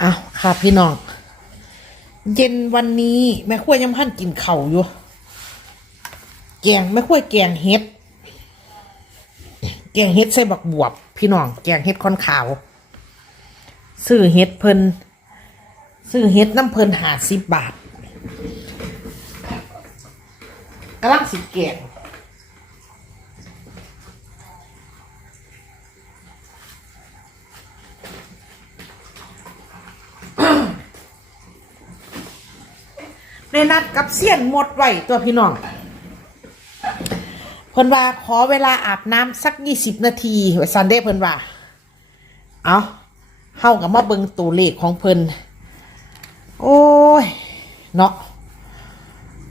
เอาค่ะพี่น้อง เย็นวันนี้แม่ขั้วยังพันกินเข่าอยู่ แกงแม่ขั้วแกงเห็ด แกงเห็ดใส่บักบวบ พี่น้อง แกงเห็ดคอนขาว ซื้อเห็ดเพิ่นซื้อเห็ดน้ำเพิ่นหาสิบบาทกำลังสิแกง ได้นัดกับเสี้ยนหมดไว้ตัวพี่น้องเพิ่นว่าขอเวลาอาบน้ำสักยี่สิบนาทีไว้ซันเด้เพิ่นว่า เอาเฮากับมาเบิงตัวเลขของเพิ่นโอ้ย เนาะ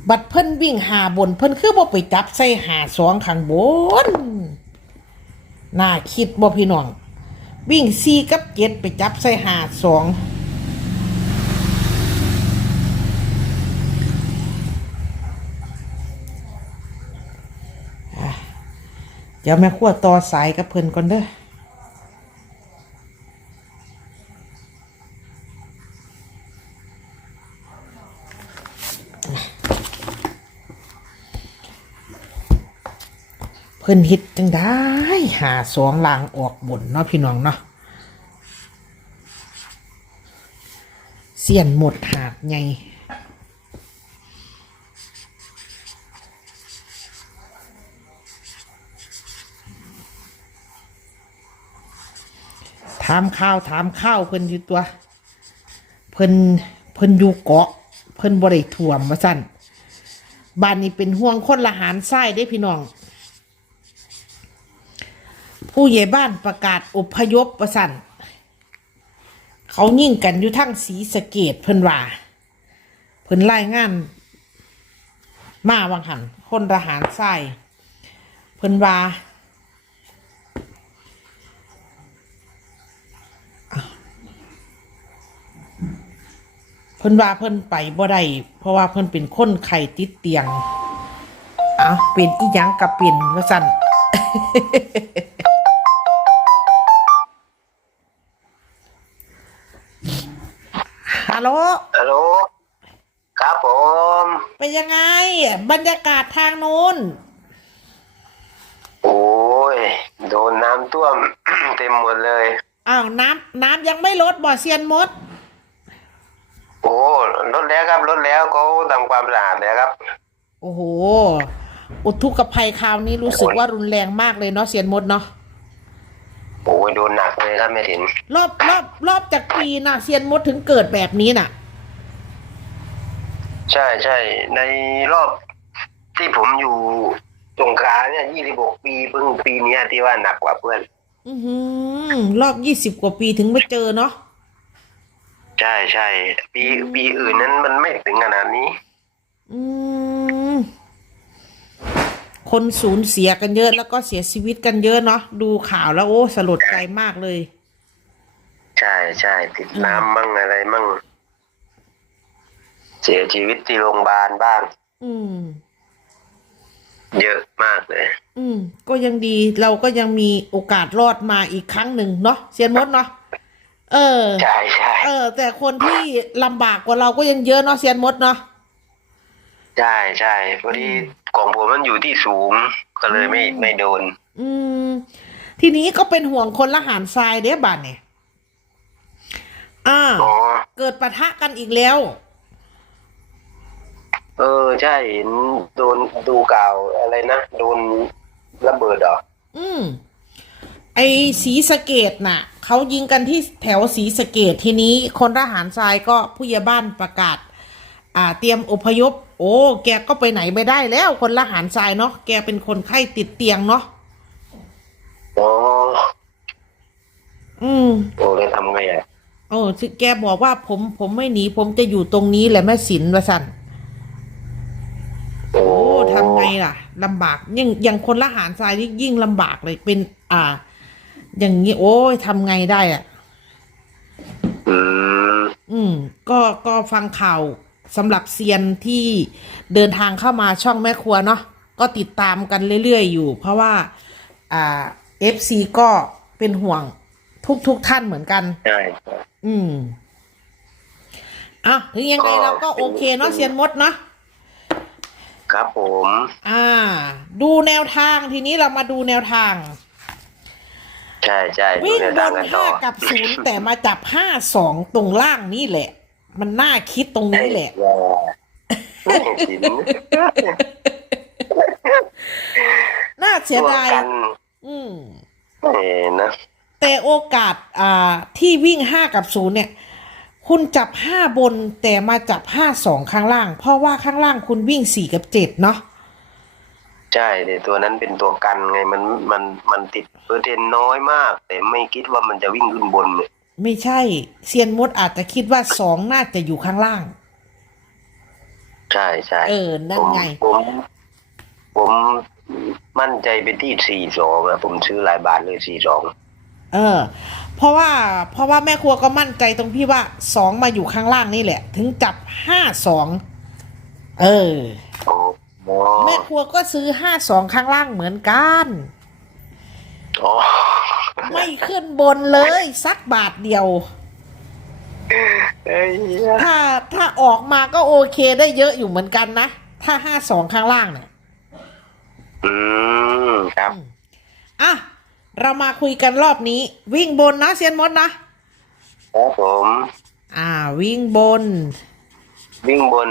บัดเพิ่นวิ่งหาบน เพิ่นคือบ่ไปจับใส่หาสองข้างบนน่าคิดบ่พี่น้อง วิ่งสี่กับเจ็ดไปจับใส่หาสอง ดี๋ยวแม่ขั้วต่อสายกับเพิ่นก่อนเด้อเพิ่นฮ็ดจังได้หาสองลางออกบนเนาะพี่น้องเนาะเสียนหมดหาดไง ถามข้าวถามข้าวเพิ่นอยู่ตัว เพิ่นเพิ่นอยู่เกาะ เพิ่นบ่ได้ท่วมว่าซั่นบ้านนี้เป็นห่วงคนละหารทรายเด้พี่น้อง ผู้ใหญ่บ้านประกาศอพยพว่าซั่นเขายิ่งกันอยู่ทั้งสีสะเกตเพิ่นว่าเพิ่นรายงาน มาวังหันคนละหารทรายเพิ่นว่า พิ่นว่าเพิ่นไปบ่ได้เพราะว่าเพิ่นเป็นคนไข้ติดเตียงเอาเป็นอีหยังกับเป็นว่าซั่นฮัลโหลฮัลโหลครับผมเป็นยังไง บรรยากาศทางนู้น โอ้ย โดนน้ำท่วม เต็มหมดเลย อ้าว น้ำน้ำยังไม่ลดบ่อเซียนมด โอ้ลดแล้วครับลดแล้วเขาทำความสะอาดแล้วครับ โอ้โห อุทกภัยคราวนี้รู้สึกว่ารุนแรงมากเลยเนาะเซียนมดเนาะโอ้ยโดนหนักเลยครับไม่ถินรอบรอบรอบจากปีน่ะเซียนมดถึงเกิดแบบนี้น่ะ ใช่ใช่ในรอบที่ผมอยู่สงขลาเนี่ยยี่สิบหกปีเพิ่งปีเนี้ยที่ว่าหนักกว่าเพื่อนอือหือรอบยี่สิบกว่าปีถึงไม่เจอเนาะ ใช่ใช่ปีปีอื่นนั้นมันไม่ถึงขนาดนี้ อืม คนสูญเสียกันเยอะ แล้วก็เสียชีวิตกันเยอะเนาะดูข่าวแล้วโอ้สลดใจมากเลย ใช่ใช่ติดน้ำมั่งอะไรมั่ง เสียชีวิตที่โรงพยาบาลบ้าง อืม เยอะมากเลย อืม ก็ยังดีเราก็ยังมีโอกาสรอดมาอีกครั้งหนึ่งเนาะเซียนมดเนาะ เออ ใช่ใช่เออ แต่คนที่ลำบากกว่าเราก็ยังเยอะเนาะเซียนมดเนาะ ใช่ใช่พอดีของผมมันอยู่ที่สูงก็เลยไม่ไม่โดน อืม ทีนี้ก็เป็นห่วงคนละหารทรายเด้บัดเนี่ยอ่าอ๋อ เกิดปะทะกันอีกแล้ว เออ ใช่เห็นโดนดูก่าวอะไรนะ โดนระเบิดเหรอ อืม ไอสีสะเกตน่ะเขายิงกันที่แถวสีสะเกตทีนี้คนทหารทรายก็ผู้ใหญ่บ้านประกาศ อ่า เตรียมอพยพ โอ้ แกก็ไปไหนไม่ได้แล้ว คนละหารทรายเนาะแกเป็นคนไข้ติดเตียงเนาะอ๋ออืมโอ้เลยทำไงอะโอ้ที่แกบอกว่าผมผมไม่หนี ผมจะอยู่ตรงนี้แหละแม่สินวสันโอ้โอ้ทำไงล่ะลำบากยิ่งอย่างคนละหารทรายนี่ยิ่งลำบากเลยเป็น อ่า อย่างนี้โอ้ยทำไงได้อะ อืมอืม ก็ก็ฟังข่าวสำหรับเซียนที่เดินทางเข้ามาช่องแม่ครัวเนาะก็ติดตามกันเรื่อยๆอยู่ เพราะว่า อ่าเอฟซีก็เป็นห่วงทุกทุกๆท่านเหมือนกัน ใช่อืมอะถึงยังไงก็เราก็โอเคเนาะเป็นเซียนมดเนาะครับผม อ่า ดูแนวทางทีนี้เรามาดูแนวทาง ใช่ใช่ดูวิ่งแนวบทางนกันต่ห้าอกับศูนย์แต่มาจับห้าสองตรงล่างนี่แหละ มันน่าคิดตรงนี้แหละไอ้ยาสินน่าเสียตัวดายกันอืมเอนะแต่โอกาสอ่าที่วิ่งห้ากับศูนย์เนี่ย คุณจับห้าบนแต่มาจับห้าสองข้างล่าง เพราะว่าข้างล่างคุณวิ่งสี่กับเจ็ดเนาะ ใช่แต่ตัวนั้นเป็นตัวกันไงมันมันมันติดเปอร์เซ็นต์น้อยมาก แต่ไม่คิดว่ามันจะวิ่งขึ้นบนเนี่ยไม่ใช่เซียนมดอาจจะคิดว่าสองน่าจะอยู่ข้างล่าง ใช่ใช่เออนั่นไงผมผม ผมมั่นใจไปที่สี่สองอะผมซื้อหลายบาทเลยสี่สองเออ เพราะว่าเพราะว่าแม่ครัวก็มั่นใจตรงที่ว่าสองมาอยู่ข้างล่างนี่แหละ ถึงจับห้าสองเออโอ้โห แม่ครัวก็ซื้อห้าสองข้างล่างเหมือนกัน อ๋อ ไม่ขึ้นบนเลยสักบาทเดียว เอ้ยถ้าถ้าออกมาก็โอเคได้เยอะอยู่เหมือนกันนะ ถ้าห้าสองข้างล่างเนี่ยอืมครับ อะ เรามาคุยกันรอบนี้ วิ่งบนนะเซียนมดนะครับผม อ่า วิ่งบน วิ่งบน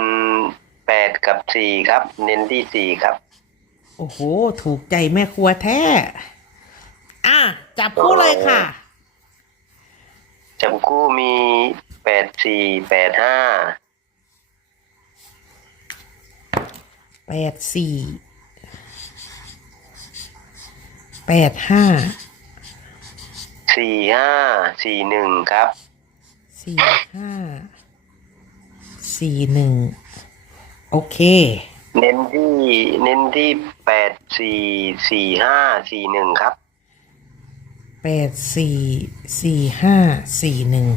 แปดกับสี่ครับ เน้นที่สี่ครับ โอ้โห ถูกใจแม่ครัวแท้ อะ จับคู่เลยค่ะ จับคู่มีแปดสี่แปดห้าแปดสี่แปดห้าสี่ห้าสี่หนึ่งครับสี่ห้าสี่หนึ่ง โอเค เน้นที่เน้นที่แปดสี่สี่ห้าสี่หนึ่งครับ แปดสี่สี่ห้าสี่หนึ่ง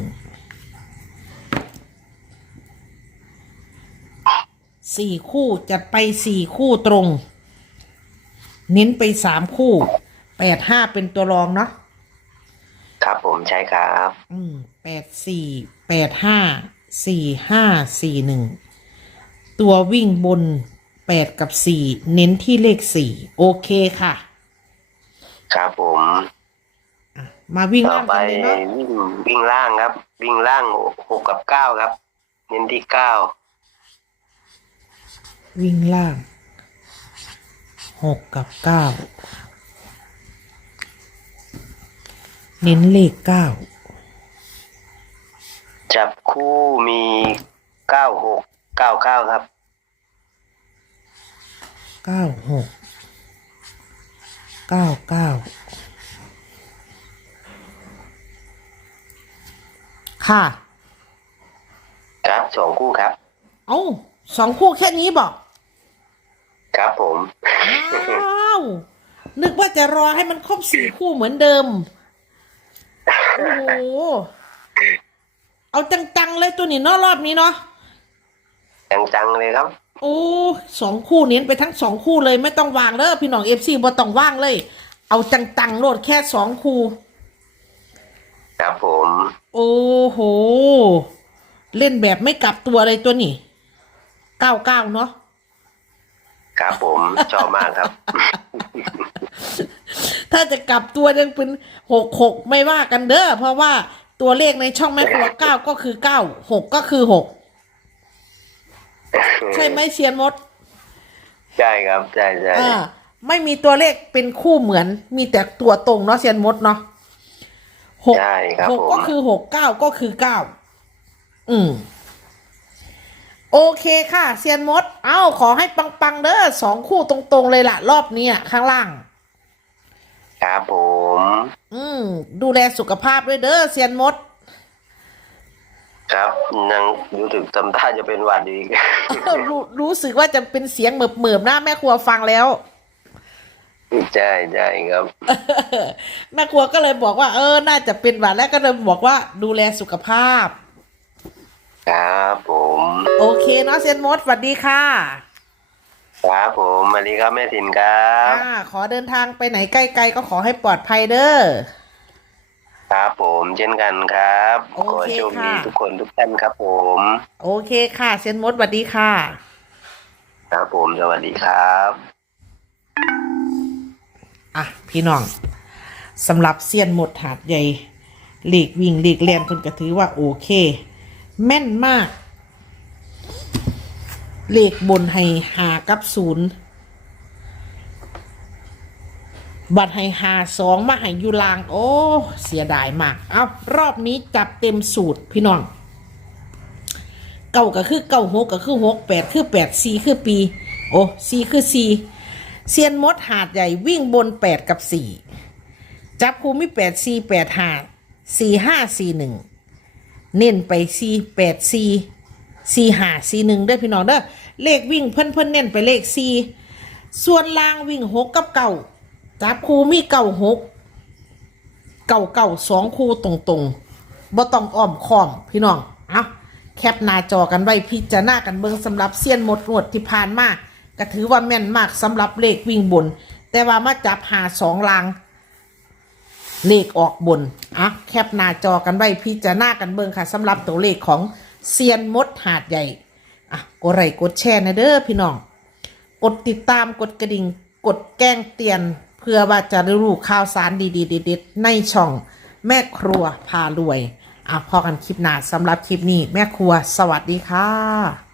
สี่คู่จัดไปสี่คู่ตรง เน้นไปสามคู่แปดห้าเป็นตัวรองเนาะครับผมใช่ครับ อืมแปดสี่แปดห้าสี่ห้าสี่หนึ่ง ตัววิ่งบนแปดกับสี่เน้นที่เลขสี่โอเคค่ะ ครับผมอะมาวิ่งต่อล่างไปกันเลยเนาะวิ่งวิ่งล่างครับ วิ่งล่างหกกับเก้าครับ เน้นที่เก้าวิ่งล่างหกกับเก้าเน้นเลขเก้าจับคู่มีเก้าหก เก้าเก้าครับ เก้าหก เก้าเก้า ค่ะ ครับสองคู่ครับ เอ้าสองคู่แค่นี้บอกครับผม อ้าว นึกว่าจะรอให้มันครบสี่คู่เหมือนเดิม โอ้โห เอาจังๆเลยตัวนี้เนาะรอบนี้เนาะ จังๆเลยครับ โอ้สองคู่เน้นไปทั้งสองคู่เลยไม่ต้องวางเด้อพี่น้องเอฟซีบ่ต้องว่างเลย เอาจังๆโลดแค่สองคู่ ครับผม โอ้โห เล่นแบบไม่กลับตัวเลยตัวนี้เก้าเก้าเนาะครับผมชอบมากครับ ถ้าจะกลับตัวยังเป็นหกหกไม่ว่ากันเด้อเพราะว่าตัวเลขในช่องแม่ครัวเก้าก็คือเก้าหกก็คือหก ใช่ไหมเชียนมด ใช่ครับใช่ใช่อ่าไม่มีตัวเลขเป็นคู่เหมือน มีแต่ตัวตรงเนาะเซียนมดเนาะหกใช่ครับหกผก็มคือหกเก้าก็คือเก้าอืม โอเคค่ะเซียนมด เอ้าขอให้ปังๆเด้อสองคู่ตรงๆเลยล่ะ รอบนี้อะข้างล่าง ครับผม อืม ดูแลสุขภาพด้วยเด้อเซียนมด ครับยังรู้สึกทำท่าจะเป็นหวัดอีก รู้รู้สึกว่าจะเป็นเสียงเหมือบเหมือบๆนะแม่ครัวฟังแล้ว ใช่ใช่ครับ แม่ครัวก็เลยบอกว่า เออ น่าจะเป็นหวัดแล้วก็เลยบอกว่าดูแลสุขภาพ ครับผมโอเคเนาะเซียนมดสวัสดีค่ะครับผมมาลีครับแม่ถิ่นครับอ่าขอเดินทางไปไหนใกล้ๆก็ขอให้ปลอดภัยเด้อ ครับผมเช่นกันครับโอขอเคโชคดีค่ะ ทุกคนทุกท่านครับผม โอเคค่ะเซียนมดสวัสดีค่ะ ครับผมสวัสดีครับ อะ พี่น้องสำหรับเซียนหมดหาดใหญ่หลีกวิ่งหลีกแลนเพิ่นก็ถือว่าโอเค แม่นมาก เลขบนให้หากับศูนย์ บัตรให้หาสองมาให้อยูลาง โอ้ เสียดายมาก เอารอบนี้จับเต็มสูตรพี่น้อง เก้าก็คือเก้าหกก็คือหกแปดคือแปดสี่คือปี โอ้สี่คือสี่เซียนมดหาดใหญ่วิ่งบนแปดกับสี่จับคูมีแปดสี่แปดหาสี่ห้าสี่หนึ่งเน้นไปสี่แปดสี่สี่ห้าสี่หนึ่งเด้อพี่น้องเด้อเลขวิ่งเพิ่นเพิ่นเน้นไปเลขสี่ส่วนล่างวิ่งหกกับเก่า จับคูมีเก่าหกเก่าเก่าสองคูตรงๆบ่ต้องอ้อมค้อมพี่น้องเอาแคปหน้าจอกันไว้พิจารณากันเบิ่งสำหรับเซียนหมดงวดที่ผ่านมาก็ถือว่าแม่นมากสำหรับเลขวิ่งบน แต่ว่ามาจับหาสองลางเลขออกบนอะแคปหน้าจอกันไว้พิจารณากันเบิ่งค่ะสำหรับตัวเลขของเซียนมดหาดใหญ่อะกดไลค์กดแชร์นะเด้อพี่น้อง กดติดตามกดกระดิ่ง กดแจ้งเตือน เพื่อว่าจะได้รู้ข่าวสารดีๆเด็ดๆในช่องแม่ครัวพารวยอะพอกันคลิปหน้าสำหรับคลิปนี้แม่ครัวสวัสดีค่ะ